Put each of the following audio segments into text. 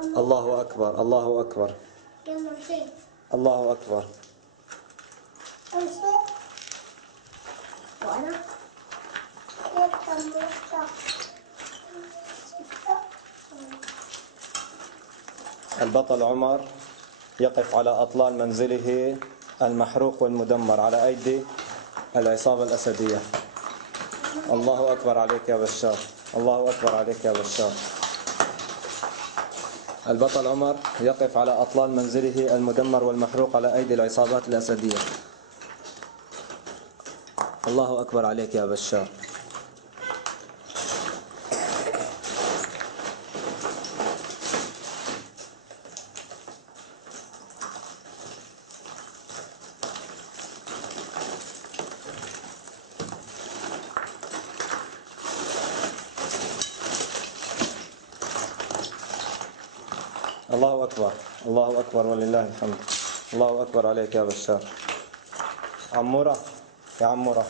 الله أكبر الله أكبر. يلا امشي. الله أكبر. امشي. وأنا البطل عمر يقف على أطلال منزله المحروق والمدمر على أيدي العصابة الأسدية. الله أكبر عليك يا بشار. الله أكبر عليك يا بشار. البطل عمر يقف على أطلال منزله المدمر والمحروق على أيدي العصابات الأسدية. الله أكبر عليك يا بشار. الله أكبر الله أكبر ولله الحمد. الله أكبر عليك يا بشار. عمورة يا عمورة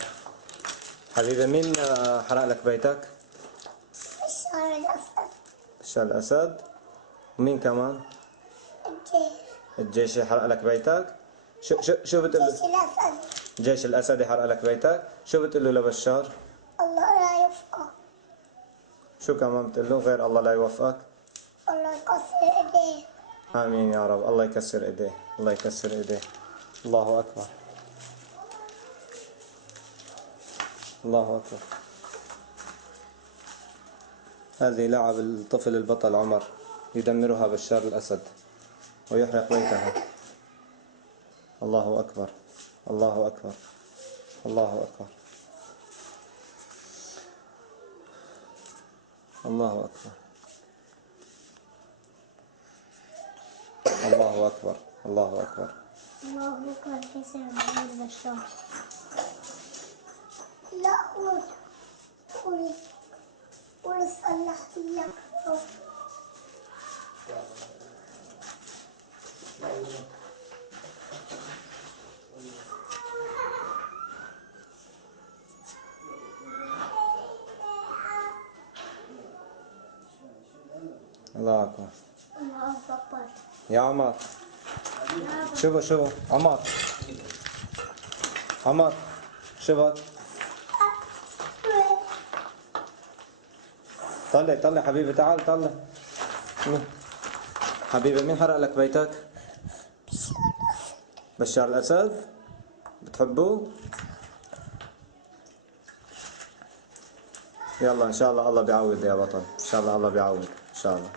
حبيبي، مين حرق لك بيتك؟ بشار الأسد. بشار الأسد. ومين كمان؟ الجيش. الجيش حرق لك بيتك؟ شو بتقول له؟ جيش الأسد. جيش الأسد حرق لك بيتك؟ شو بتقول له لبشار؟ الله لا يفقه. شو كمان بتقول له غير الله لا يوفقك؟ الله يكسر ايديه. آمين يا رب. الله يكسر ايديه. الله يكسر ايديه. الله أكبر. الله أكبر. هذه لعب الطفل البطل عمر يدمرها بشار الأسد ويحرق بيتها. الله أكبر. الله أكبر. الله أكبر. الله أكبر. الله أكبر. الله أكبر. الله أكبر. كسر بيت بشار. لا قول صلح لي. الله أكبر. الله أكبر. يا عمر شوفوا عمر عمر شوفك. طلع حبيبي، تعال طلع. حبيبي مين حرق لك بيتك؟ بشار الأسد. بتحبوه؟ يلا إن شاء الله الله بيعوض يا بطل. إن شاء الله الله بيعوض إن شاء الله.